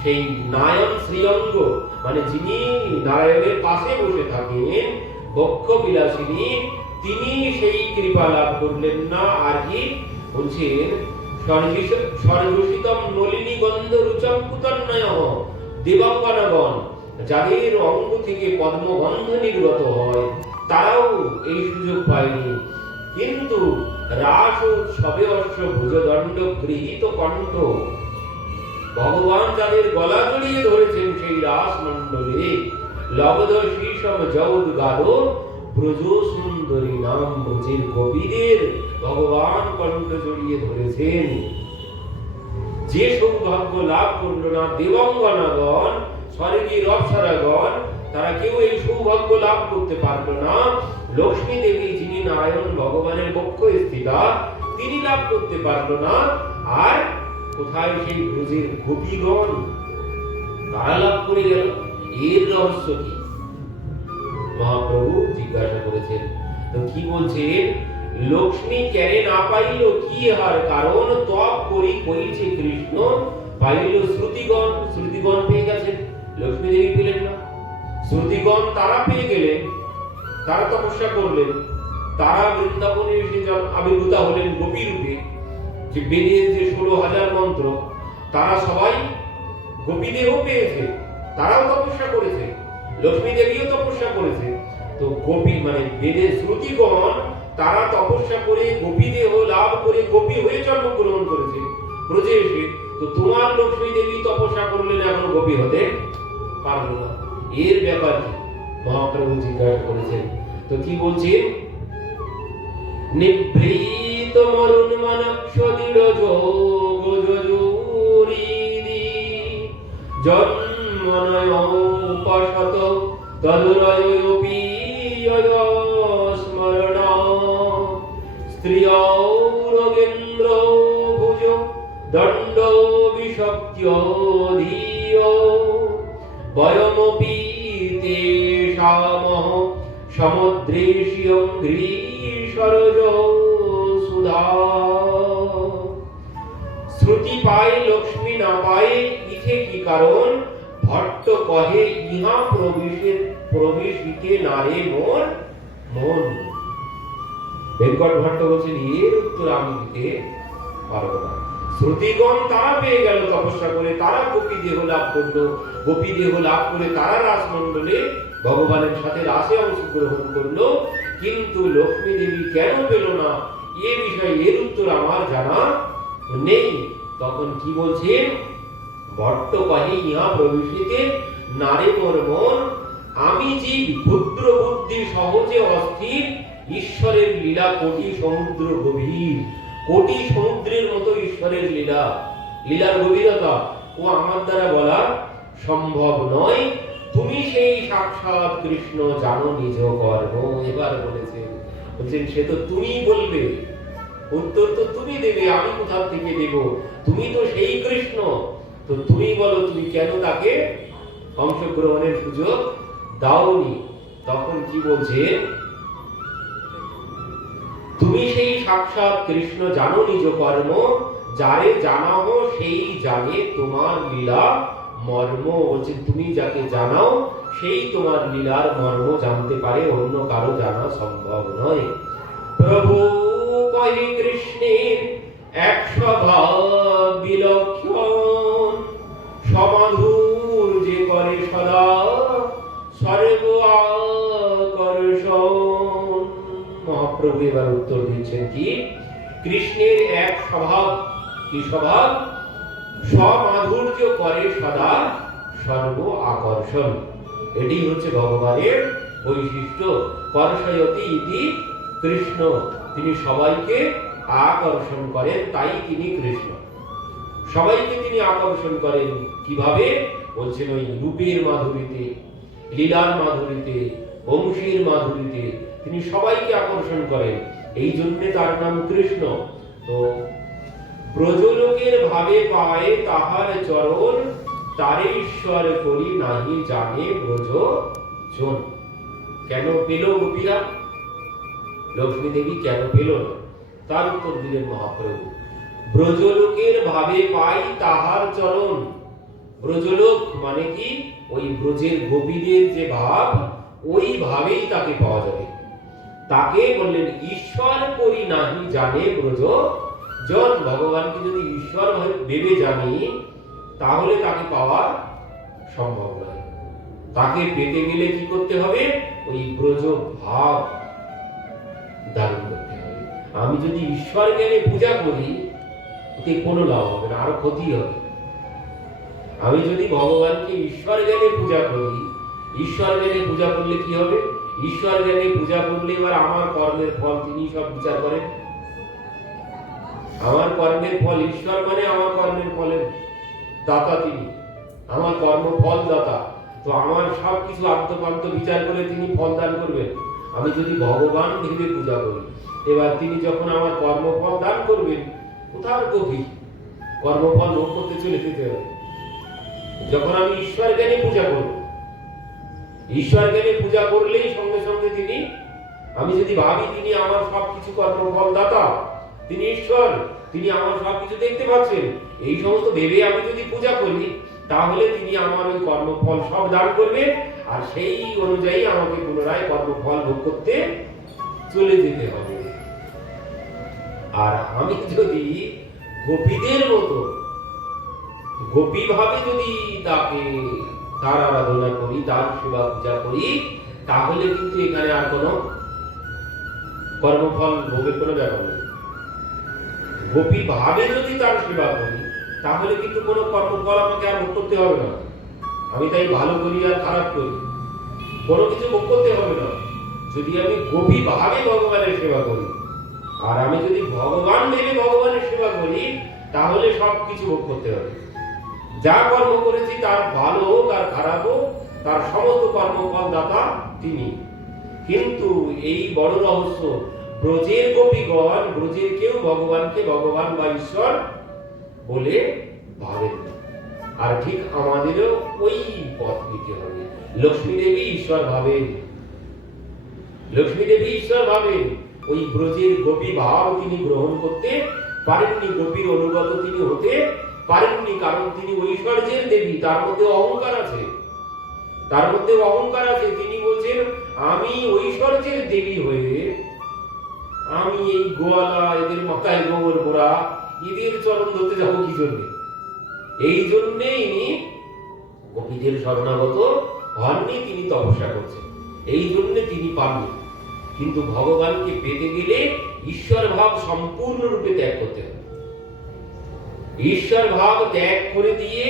সেই নায়ন শ্রীঅঙ্গ মানে যিনি নারায়ণের পাশে বসে থাকেন, বক্ষ বিলাসিনী, তিনি সেই কৃপা লাভ করলেন না। আর কি বলছেন? স্বর্গোষিতম নলিনী গন্ধ রুচম কুতন্ময়ঃ, দেবাঙ্গনাগণ যাদের অঙ্গ থেকে পদ্মগন্ধ নির্গত হয় তারাও এই সুযোগ পায়নি। কিন্তু রাস উৎসবে অশ্ব ভুজদণ্ড গৃহীত কণ্ঠ, ভগবান যাদের গলা জড়িয়ে ধরেছেন সেই রাস মণ্ডলে, লব্ধ শীর্ষম যৌদগাদ ব্রজ সুন্দরী নাম, ব্রজের কবিদের ভগবান কণ্ঠ জড়িয়ে ধরেছেন। যে সৌভাগ্য লাভ করল না দেবাঙ্গনাগণ, স্বর্গীয় অপ্সরাগণ, তারা কেউ এই সৌভাগ্য লাভ করতে পারল না। লক্ষ্মী দেবী যিনি নারায়ণ ভগবানের বক্ষ স্থিতা, তিনি লাভ করতে পারল না। আর কোথায় সেই ব্রজের গোপীগণ, তারা লাভ করে গেল। এর রহস্য কি? মহাপ্রভু জিজ্ঞাসা করেছেন। তো কি বলছেন? লক্ষ্মী কেন না পাইল কি হার কারণ, তপ করি কইছে কৃষ্ণ পাইল শ্রুতিগণ। শ্রুতিগণ পেয়ে গেছেন, লক্ষ্মী দেবী পেলেন না। শ্রুতিগণ তারা পেয়ে গেলেন, তারা তপস্যা করলেন, তারা বৃন্দাবনে এসে আবির্ভূত হলেন গোপী রূপে। যে বেদের যে 16,000 মন্ত্র, তারা সবাই গোপীদেরও পেয়েছে, তারাও তপস্যা করেছে, লক্ষ্মী দেবীও তপস্যা করেছে। তো গোপী মানে বেদের শ্রুতিগণ তারা তপস্যা করে গোপী দেহ লাভ করে গোপী হয়ে জন্মগ্রহণ করেছে ব্রজে এসে। তো তোমার লক্ষ্মী দেবী তপস্যা করলেন, এখন গোপী হতে পারল না। এর ব্যাপার কি? মহাপ্রভু জিজ্ঞাসা করেছেন। তো কি বলছেন? নিভৃত মরুণ মানক্ষ দৃঢ় যোগ যজুরিদি, জন্মনয় উপাসত তদুরয়োপি স্মরণ, স্ত্রিয়ৌরগেন্দ্র ভুজ দণ্ড বিশক্ত্য ধীয়, বয়মপি তেষাং সমুদ্রেশিয়ং গ্রীসরজ সুধা। শ্রুতি পায় লক্ষ্মী না পায় ইথে কি কারণ, ভট্ট কহে ইহা প্রবেশিতে নারে মোর মন। বেঙ্কট ভট্ট বলছেন এর উত্তর আমি দিতে পারবো না। শ্রুতিগণ তারা পেয়ে গেল তপস্যা করে, তারা গোপী দেহ লাভ করলো, গোপী দেহ লাভ করে তারা রাসমণ্ডলে ভগবানের সাথে রাসে অংশগ্রহণ করলো, কিন্তু লক্ষ্মী দেবী কেন পেল না এ বিষয়ে এর উত্তর আমার জানা নেই। তখন কি বলছেন, ভট্ট কহে ইহা প্রবেশিতে নারে মোর মন। আমি জীব ক্ষুদ্র বুদ্ধি সহজে অস্থির, ঈশ্বরের লীলা কোটি সমুদ্র গভীর। কোটি সমুদ্রের মতো ঈশ্বরের লীলা, লীলার গভীরতা ও আমার দ্বারা বলা সম্ভব নয়। তুমি সেই সাক্ষাৎ কৃষ্ণ জানো নিজ কর্ম। এবার বলছেন সে তো তুমি বলবে, উত্তর তো তুমি দেবে, আমি কোথা থেকে দেব? তুমি তো সেই কৃষ্ণ, তো তুমি বলো তুমি কেন তাকে অংশগ্রহণের সুযোগ দাওনি? তখন কি বলছে, তুমি সেই সাক্ষাৎ কৃষ্ণ জানো নিজ কর্ম, যারে জানাও সেই জানে তোমার লীলা মর্ম। বলছে তুমি যাকে জানাও সেই তোমার লীলার মর্ম জানতে পারে, অন্য কারো জানা সম্ভব নয়। প্রভু কহে কৃষ্ণের এক স্বভাব বিলক্ষণ, সমাধুর যে করে সদা সর্ব আকর্ষণ। মহাপ্রভু এবার উত্তর দিচ্ছেন কি, কৃষ্ণের এক স্বভাব, কি স্বভাব? সমাধুর্য করে সদা সর্ব আকর্ষণ। এটি হচ্ছে ভগবানের বৈশিষ্ট্য। কর্ষয়তি ইতি কৃষ্ণ, তিনি সবাইকে আকর্ষণ করেন, তাই তিনি কৃষ্ণ। সবাইকে তিনি আকর্ষণ করেন কিভাবে? বলছেন ওই রূপের মাধুরীতে, লীলার মাধুরীতে, বংশীর মাধুরীতে তিনি সবাইকে আকর্ষণ করেন, এই জন্য তার নাম কৃষ্ণ। তো ব্রজলোকের ভাবে পায় তাহার চরণ, তারে ঈশ্বর করি নাহি জানে ব্রজ জন। কেন পেল গোপীরা? লক্ষ্মী দেবী কেন পেল না? তার উত্তর দিলেন মহাপ্রভু, ব্রজলোকের ভাবে পাই তাহার চরণ। ব্রজলোক মানে কি? ওই ব্রজের গোপীদের যে ভাব, ওই ভাবেই তাকে পাওয়া যাবে। তাকে বললেন ঈশ্বর করি নাহি জানে ব্রজ জন। ভগবানকে যদি ঈশ্বর ভেবে জানি তাহলে তাকে পাওয়া সম্ভব নয়। তাকে পেতে গেলে কি করতে হবে? ওই ব্রজ ভাব ধারণ করতে হবে। আমি যদি ঈশ্বর জ্ঞানে পূজা করি এতে কোনো লাভ হবে না, আরো ক্ষতি হবে। আমি যদি ভগবানকে ঈশ্বর জ্ঞানে পূজা করি, ঈশ্বর জ্ঞানে পূজা করলে কি হবে? ঈশ্বর জ্ঞানে পূজা করলে এবার আমার কর্মের ফল তিনি সব বিচার করেন। আমার কর্মের ফল, ঈশ্বর মানে আমার কর্মের ফলের দাতা তিনি, আমার কর্ম ফল দাতা। তো আমার সব কিছু আদ্যপান্ত বিচার করে তিনি ফল দান করবেন। আমি যদি ভগবান ভেবে পূজা করি, এবার তিনি যখন আমার কর্মফল দান করবেন, কোথার গভীর কর্মফল ভোগ করতে চলে যেতে হবে। যখন আমি ঈশ্বর জ্ঞানে পূজা করব, ঈশ্বর জ্ঞানে পূজা করলেই সঙ্গে সঙ্গে তিনি, আমি যদি ভাবি তিনি আমার সবকিছু কর্মফল দাতা, তিনি ঈশ্বর, তিনি আমার সবকিছু দেখতে পাচ্ছেন, এই সমস্ত ভেবে আমি যদি পূজা করি, তাহলে তিনি আমার ওই কর্মফল সব দান করবেন, আর সেই অনুযায়ী আমাকে পুনরায় কর্মফল ভোগ করতে চলে যেতে হবে। আর আমি যদি গোপীদের মতো গোপী ভাবে যদি তাকে তার আরাধনা করি, তার সেবা পূজা করি, তাহলে কিন্তু এখানে আর কোনো কর্মফল ভোগের কোনো ব্যাপার নেই। গোপী ভাবে যদি তার সেবা করি, তাহলে কিন্তু কোনো কর্মফল আমাকে আর ভোগ করতে হবে না। আমি তাই ভালো করি আর খারাপ করি, কোনো কিছু ভোগ করতে হবে না। যদি আমি গোপী ভাবে ভগবানের সেবা করি, আর আমি যদি ভগবান ভেবে ভগবানের সেবা করি, তাহলে সব কিছু ভোগ করতে হবে। যা কর্ম করেছি তার ভালো হোক আর খারাপ হোক, তার সমস্ত কর্মফল দাতা তিনি। কিন্তু এই বড় রহস্য, ব্রজের গোপীগণ, ব্রজের কেউ ভগবানকে ভগবান বা ঈশ্বর বলে ভাবেন না। আর ঠিক আমাদেরও ওই পথ নিতে হবে। লক্ষ্মী দেবী ঈশ্বর ভাবেন, লক্ষ্মী দেবী ঈশ্বর ভাবেন, ওই ব্রজের গোপী ভাব তিনি গ্রহণ করতে পারেননি, গোপীর অনুগত তিনি হতে পারেননি, কারণ তিনি ঐশ্বর্যের দেবী, তার মধ্যে অহংকার আছে, তার মধ্যে অহংকার আছে। তিনি বলছেন আমি ঐশ্বর্যের দেবী হয়ে আমি এই গোয়ালা, এদের মাথায় গোবর পোড়া, এদের চরণ ধরতে যাবো কি জন্য? এই জন্যে ইনি গোপীদের শরণাগত হননি, তিনি তপস্যা করছেন, এই জন্য তিনি পাননি। কিন্তু ভগবানকে পেতে গেলে ঈশ্বর ভাব সম্পূর্ণরূপে ত্যাগ করতে হবে। ঈশ্বর ভাব ত্যাগ করে দিয়ে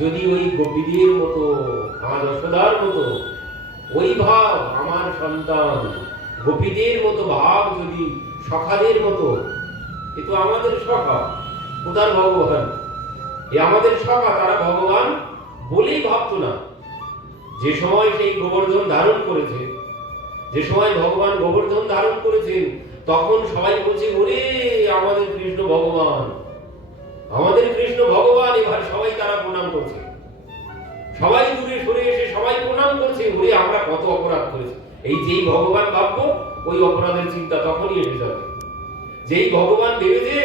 যদি ওই গোপীদের মতো, মা যশোদার মতো ওই ভাব, আমার সন্তান, গোপীদের মতো ভাব যদি সখাদের মতো, এ তো আমাদের সখা, কোথার ভগবান? এ আমাদের সখা, তারা ভগবান বলেই ভাবতো না। যে সময় সেই গোবর্ধন ধারণ করেছে, যে সময় ভগবান গোবর্ধন ধারণ করেছেন, তখন সবাই বলছে ওরে আমাদের কৃষ্ণ ভগবান, আমাদের কৃষ্ণ ভগবান। এবার সবাই তারা প্রণাম করছে, সবাই দূরে সরে এসে সবাই প্রণাম করছে, ওরে আমরা কত অপরাধ করেছি। এই যেই ভগবান ভাববো, ওই অপরাধের চিন্তা তখনই এসে যাবে। যেই ভগবান ভেবেছে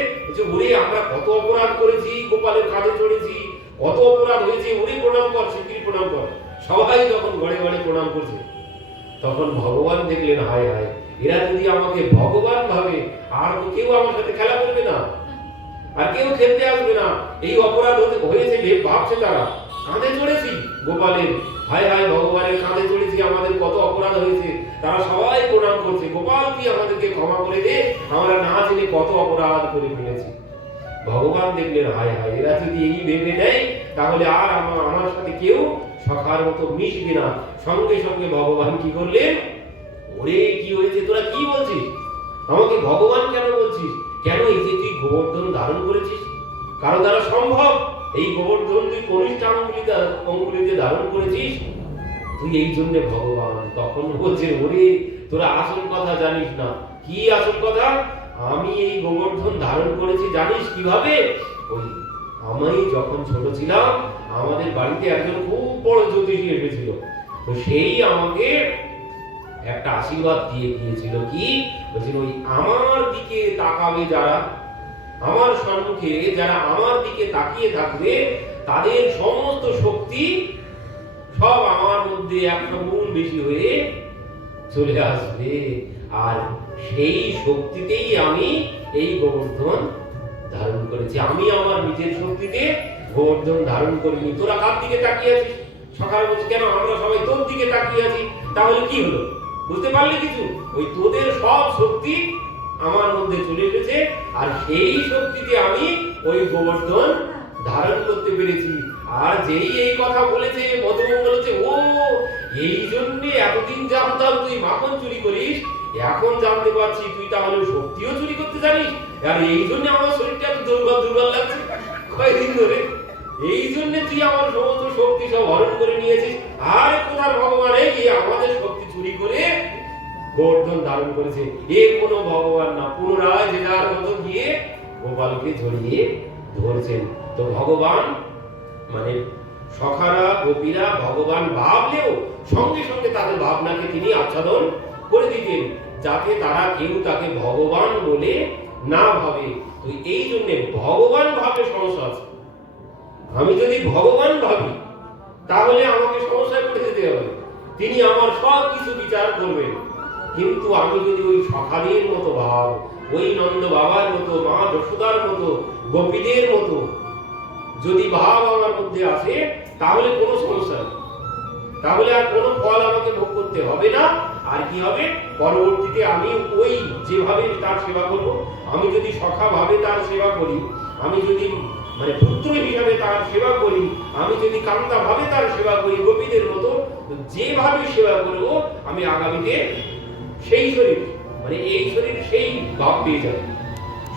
ওরে আমরা কত অপরাধ করেছি, গোপালের কাঁধে চড়েছি, কত অপরাধ হয়েছে, ওরে প্রণাম কর, শিগগির প্রণাম কর, সবাই যখন ঘরে ঘরে প্রণাম করছে, তখন ভগবান দেখলেন হায় হায়, এরা যদি আমাকে ভগবান ভাবে, আর তো কেউ আমার সাথে খেলা করবে না, আর কেউ খেলতে আসবে না। এই অপরাধ হয়েছে ভাবছে তারা, কাঁধে চড়েছি গোপালের, হায় হায় ভগবানের কাঁধে চড়েছি, আমাদের কত অপরাধ হয়েছে। তারা সবাই প্রণাম করছে, গোপাল তুই আমাদেরকে ক্ষমা করে দে, আমরা না জেনে কত অপরাধ করে ফেলেছি। ভগবান দেখলেন হায় হায়, এরা যদি এই ভেবে নেয়, তাহলে আর আমার সাথে কেউ সখার মতো মিশবে না। সঙ্গে সঙ্গে ভগবান কি করলেন, ওরে কি হয়েছে, তোরা কি বলছিস, আমাকে ভগবান কেন বলছিস? কেন? এই যে তুই গোবর্ধন ধারণ করেছিস, কারো দ্বারা সম্ভব? এই গোবর্ধন তুই কনিষ্ঠ অঙ্গুলিতে ধারণ করেছিস, তুই এই জন্য ভগবান। তখন বলছে ওরে তোরা আসল কথা জানিস না। কি আসল কথা? আমি এই গোবর্ধন ধারণ করেছি জানিস কিভাবে? ওই আমি যখন ছোট ছিলাম, আমাদের বাড়িতে একজন খুব বড় জ্যোতিষী এসেছিল, তো সেই আমাকে একটা আশীর্বাদ দিয়ে গিয়েছিল। কি বলছিল? ওই আমার দিকে তাকাবে যারা, আমার সম্মুখে যারা আমার দিকে তাকিয়ে থাকবে, তাদের সমস্ত শক্তি সব আমার মধ্যে 100 গুণ বেশি হয়ে চলে আসবে। আর সেই শক্তিতেই আমি এই গোবর্ধন ধারণ করেছি। আমি আমার নিজের শক্তিতে গোবর্ধন ধারণ করিনি। তোরা কার দিকে তাকিয়ে আছিস? সকালে বলছি কেন আমরা সবাই তোর দিকে তাকিয়ে আছি, তাহলে কি হলো? বুঝতে পারলি কিছু? ওই তোদের সব শক্তি আমার মধ্যে চলে এসেছে, আর সেই শক্তিতে আমি ওই গোবর্ধন ধারণ করতে পেরেছি। আর যেই এই কথা বলেছে, মধুমঙ্গল বলেছে ও এই জন্য এতদিন জানতাম তুই মাখন চুরি করিস, এখন জানতে পারছি তুই তাহলে শক্তিও চুরি করতে জানিস। আর এই জন্য আমার শরীরটা এত দুর্বল দুর্বল লাগছে কয়েকদিন ধরে, এই জন্য তুই আমার সমস্ত শক্তি সব হরণ করে নিয়েছিস। আর কোথার ভগবান এই আমাদের শক্তি চুরি করে গোবর্ধন ধারণ করেছে? এ কোনো ভগবান না। পুনরায় যে যার মতো গিয়ে গোপালকে জড়িয়ে ধরছেন। তো ভগবান মানে সখারা গোপীরা ভগবান ভাবলেও সঙ্গে সঙ্গে তাদের ভাবনাকে তিনি আচ্ছাদন করে দিতেন, যাতে তারা কেউ তাকে ভগবান বলে না ভাবে। তো এই জন্য ভগবান ভাবে সমস্যা আছে। আমি যদি ভগবান ভাবি, তাহলে আমাকে সমস্যায় পড়ে যেতে হবে। তিনি আমার সব কিছু বিচার করবেন। কিন্তু আমি যদি ওই সখাদের মতো ভাব, ওই নন্দ বাবার মতো, মা যশোদার মতো, গোপীদের মতো যদি ভাব আমার মধ্যে আসে, তাহলে কোনো সমস্যা নেই, তাহলে আর কোনো ফল আমাকে ভোগ করতে হবে না। আর কি হবে? পরবর্তীতে আমি ওই যেভাবে তার সেবা করব, আমি যদি সখা ভাবে তার সেবা করি, আমি যদি মানে পুত্র হিসাবে তার সেবা করি, আমি যদি কান্তা ভাবে তার সেবা করি গোপীদের মতো, যেভাবে সেবা করব আমি আগামীতে সেই শরীর মানে এই শরীর সেই ভাব পেয়ে যাবে।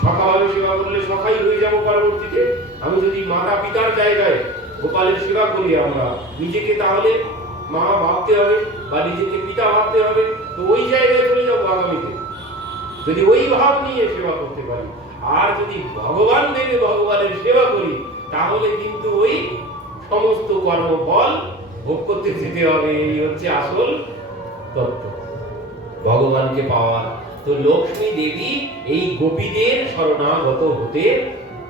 সখা ভাবে সেবা করলে সখাই হয়ে যাব পরবর্তীতে। আমি যদি মাতা পিতার জায়গায় গোপালের সেবা করি, আমরা নিজেকে তাহলে মা ভাবতে হবে বা নিজেকে পিতা ভাবতে হবে, তো ওই জায়গায় চলে যাবো আগামীতে, যদি ওই ভাব নিয়ে সেবা করতে পারি। আর যদি ভগবান ভেবে ভগবানের সেবা করি, তাহলে কিন্তু ওই সমস্ত কর্মফল ভোগ করতে যেতে হবে। এই হচ্ছে আসল তত্ত্ব। ভগবানকে পাওয়ার। তো লক্ষ্মী দেবী এই গোপীদের শরণাগত হতে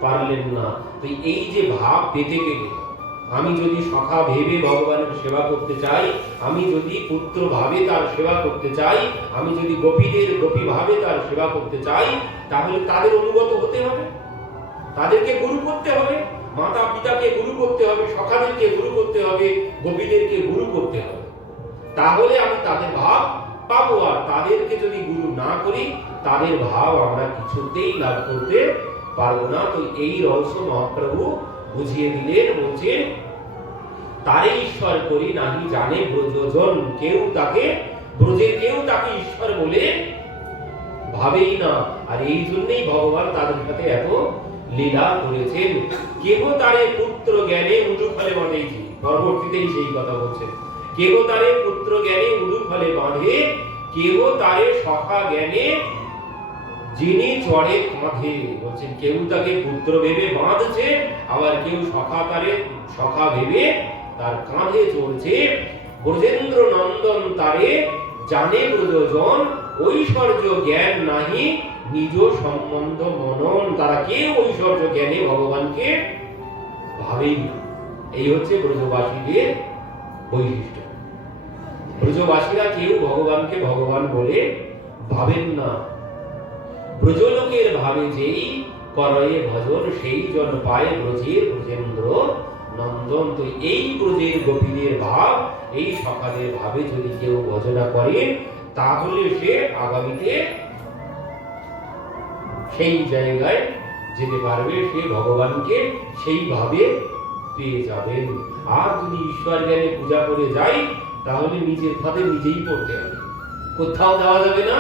পারলেন না। তো এই যে ভাব পেতে গেলে, আমি যদি সখা ভেবে ভগবানের সেবা করতে চাই, আমি যদি পুত্র ভাবে তার সেবা করতে চাই, আমি যদি গোপীদের গোপী ভাবে তার সেবা করতে চাই, তাহলে তাদের অনুগত হতে হবে, তাদেরকে গুরু করতে হবে, মাতা পিতাকে গুরু করতে হবে, সখাদেরকে গুরু করতে হবে, গোপীদেরকে গুরু করতে হবে। তাহলে আমি তাদের ভাব পাবো। আর তাদেরকে যদি গুরু না করি, তাদের ভাব আমরা কিছুতেই লাভ করতে পারবো না। তো এই রহস্য মহাপ্রভু বুঝিয়ে দিলেন। বলছেন, তারে ঈশ্বর করি নাহি জানে ব্রজজন, কেউ তাকে ব্রজের কেউ তাকে ঈশ্বর বলে ভাবেই না। আর এই জন্যই ভগবান তাদের সাথে এত লীলা করেছেন। কেহ তারে পুত্র জ্ঞানে উডু ফলে বাঁধেছি, পরবর্তীতেই সেই কথা বলছেন। কেহ তারে পুত্র জ্ঞানে উডু ফলে বাঁধে, কেহ তারে সখা জ্ঞানে যিনি চড়ে কাঁধে। বলছেন কেউ তাকে পুত্র ভেবে বাঁধছে, আবার কেউ সখা ভেবে তার কাঁধে চড়ছে। ব্রজেন্দ্র নন্দন তারে জানে ব্রজজন, ঐশ্বর্য জ্ঞান নাহি নিজ সম্বন্ধ মনন। তারা কেউ ঐশ্বর্য জ্ঞানে ভগবানকে ভাবেই না। এই হচ্ছে ব্রজবাসীদের বৈশিষ্ট্য। ব্রজবাসীরা কেউ ভগবানকে ভগবান বলে ভাবেন না। ব্রজলোকের ভাবে যেই করয়ে ভজন, সেই জন পায় ব্রজের ব্রজেন্দ্র নন্দন। তো এই ব্রজের গোপীদের ভাব, এই সখাদের ভাবে যদি কেউ ভজনা করে, তাহলে সে আগামীতে সেই জায়গায় যেতে পারবে, সে ভগবানকে সেইভাবে পেয়ে যাবেন। আর যদি ঈশ্বর জ্ঞানে পূজা করে যাই, তাহলে নিজের ফাঁদে নিজেই পড়তে হবে, কোথাও যাওয়া যাবে না,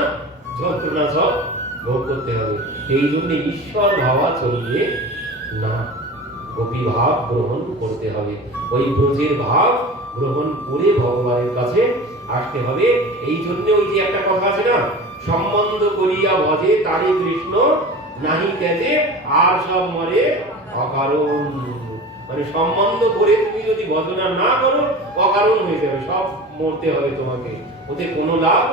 যন্ত্রণা সব ভোগ করতে হবে। এই জন্য ঈশ্বর ভাবা চলবে না, গোপী ভাব গ্রহণ করতে হবে। ওই ব্রজের ভাব গ্রহণ করে ভগবানের কাছে আসতে হবে। এই জন্য ওই যে একটা কথা আছে না, সম্বন্ধ করিয়া ভজে তারে কৃষ্ণ নাহি কেজে, আর সব মরে অকারণ। মানে সম্বন্ধ করে তুমি যদি ভজনা না করো, অকারণ হয়ে যাবে, সব মরতে হবে তোমাকে, ওতে কোনো লাভ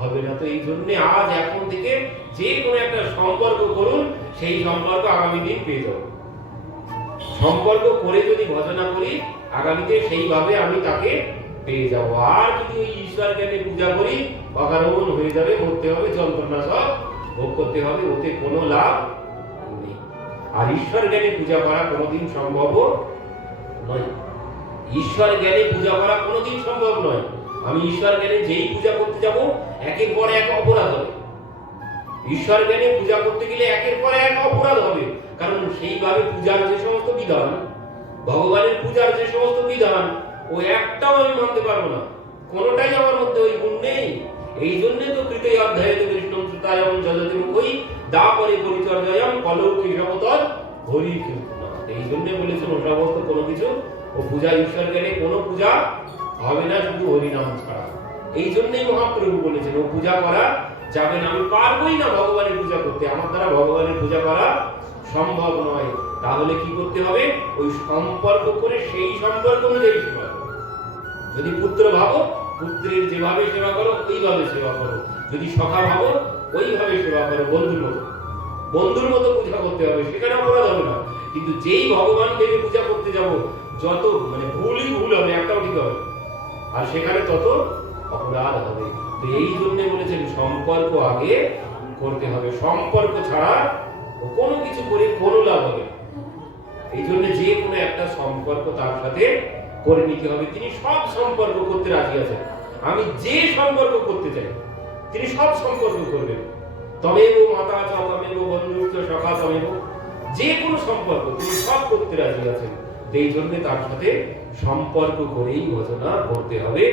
হবে না। তো এই জন্য আজ এখন থেকে যে কোনো একটা সম্পর্ক করুন, সেই সম্পর্ক আগামী দিন পেয়ে যাবো। সম্পর্ক করে যদি ভজনা করি, আগামীতে সেইভাবে আমি তাকে পেয়ে যাবো। আর যদি ওই ঈশ্বর জ্ঞানে পূজা করি, অকারণ হয়ে যাবে, মরতে হবে, যন্ত্রণা সব ভোগ করতে হবে, ওতে কোনো লাভ নেই। আর ঈশ্বর জ্ঞানে পূজা করা কোনোদিন সম্ভব নয়। ঈশ্বর জ্ঞানে পূজা করা কোনোদিন সম্ভব নয়। আমি ঈশ্বর জ্ঞানে যেই পূজা করতে যাব, একের পর এক অপরাধ হবে। ঈশ্বর জ্ঞানে পূজা করতে গেলে একের পর এক অপরাধ হবে। কারণ সেইভাবে পূজার যে সমস্ত বিধান, ভগবানের পূজার যে সমস্ত বিধান, ও একটাও আমি মানতে পারবো না, কোনোটাই আমার মধ্যে ওই গুণ নেই। এই জন্য তো কৃতে অধ্যায়ে কৃষ্ণম সুতায়ম যজতি মুখই দা পরে পরিচর্যায়ম কলৌ কেশবতদ হরি কীর্তনা। এই জন্য বলেছেন ও সমস্ত কোনো কিছু, ও পূজা ঈশ্বর জ্ঞানে কোনো পূজা হবে না শুধু হরিনাম ছাড়া। এই জন্যই মহাপ্রভু বলেছেন ও পূজা করা যাবে না। আমি পারবোই না ভগবানের পূজা করতে, আমার দ্বারা ভগবানের পূজা করা সম্ভব নয়। তাহলে কি করতে হবে? ওই সম্পর্ক করে সেই সম্পর্ক অনুযায়ী সেবা করো। যদি পুত্র ভাবো, পুত্রের যেভাবে সেবা করো ওইভাবে সেবা করো। যদি সখা ভাবো, ওইভাবে সেবা করো। বন্ধুর মতো পূজা করতে হবে, সেখানে অপরাধ হবে না। কিন্তু যেই ভগবান ভেবে পূজা করতে যাব, যত ভুলই ভুল হবে, একটাও ঠিক হবে, আর সেখানে তত অপরাধ হবে। তো এই জন্য বলেছেন সম্পর্ক আগে করতে হবে। সম্পর্ক ছাড়া কোনো কিছু করে কোনো লাভ হবে না। এই জন্য যে কোনো একটা সম্পর্ক তার সাথে করে নিতে হবে। তিনি সব সম্পর্ক করতে রাজি আছেন। আমি যে সম্পর্ক করতে চাই, তিনি সব সম্পর্ক করবেন। তমেব মাতা চ তমেব বন্ধুত্ব সখা তমেব, যে কোনো সম্পর্ক তিনি সব করতে রাজি আছেন। এই জন্য তার সাথে সম্পর্ক করেই ভজনা করতে হবে।